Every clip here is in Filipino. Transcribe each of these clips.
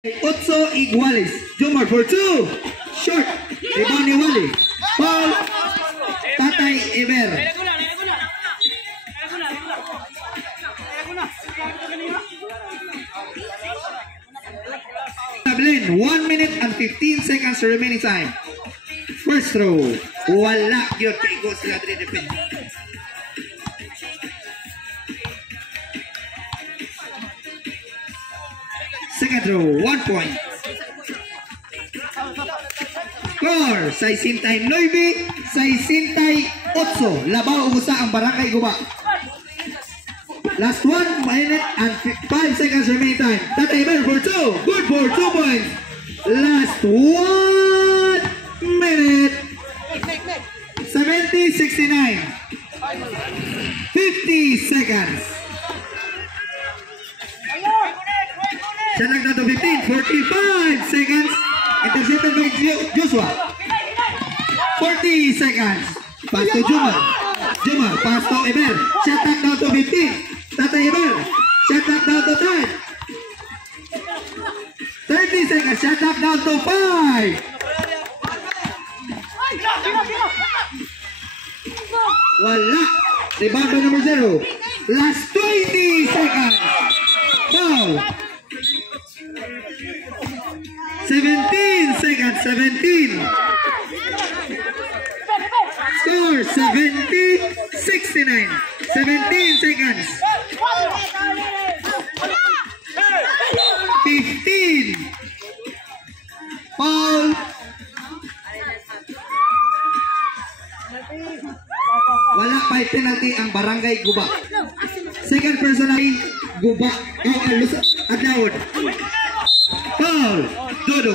Otso Iguales. Jomar for 2. Short. Rebound ni Wally. Foul. Tatay Eber. Tablin. 1 minute and 15 seconds remaining time. First throw. Wala yun. Pigo sila defend. Second throw, 1 point. Score, 69-9, 68. Labaw usa ang Barangay Guba. Last 1 minute and 5 seconds remaining time. Tatay Eber for 2. Good for 2 points. Last 1 minute. 70-69. 50 seconds. Shot down to 15, 45 seconds. Intercepted by Joshua. 40 seconds. Pass to Jomar. Jomar, pass to Eber. Shot down to 15. Tatay Eber. Shot down to 10. 30 seconds. Shot down to 5. Wala. Rebound by number 0. Last 20 seconds. Foul. 17 seconds, 17. Score 70-69. 17 seconds. 15. Foul. Wala pa penalty ang Barangay Guba. Second person ay Guba. Adlaon. Foul. Dodo.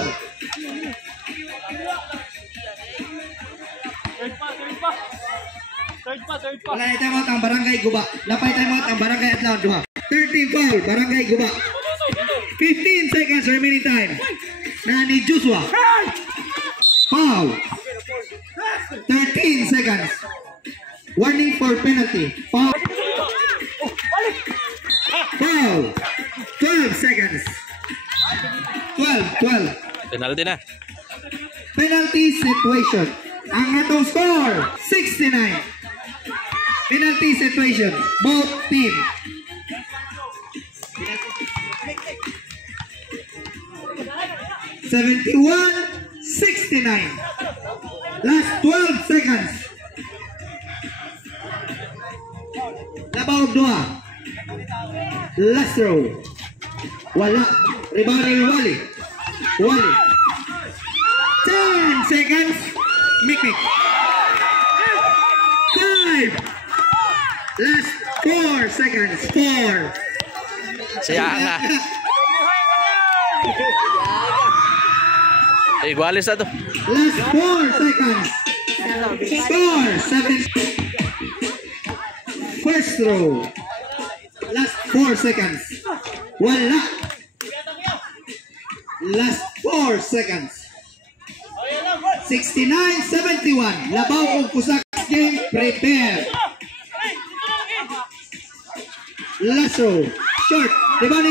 Wala na timeout ang Barangay Guba. Lapay timeout ang Barangay Adlaon. 13 foul. Barangay Guba. 15 seconds remaining time. Nani Joshua. Foul. 13 seconds. Warning for penalty. Foul. Foul. 12 seconds. 12. Penalty na. Penalty situation. Ang atong score, 69. Penalty situation. Both team. (71-69). Last 12 seconds. Labaw dua. Last throw. Wala. Rebound ni Wally. 10 seconds. Mikik. 5. Last 4 seconds. 4. Siya nga. Iguales na to. Last 4 seconds. Score 7. First throw. Last 4 seconds. Wala. Last 4 seconds. 69-71. Labaw kung kusak game. Prepare. Last row. Short. Tiban.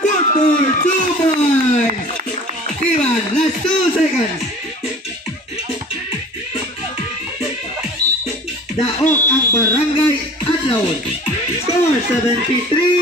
Good for 2 points. Tiban. Last 2 seconds. Daog ang Barangay Adlaon. Score 73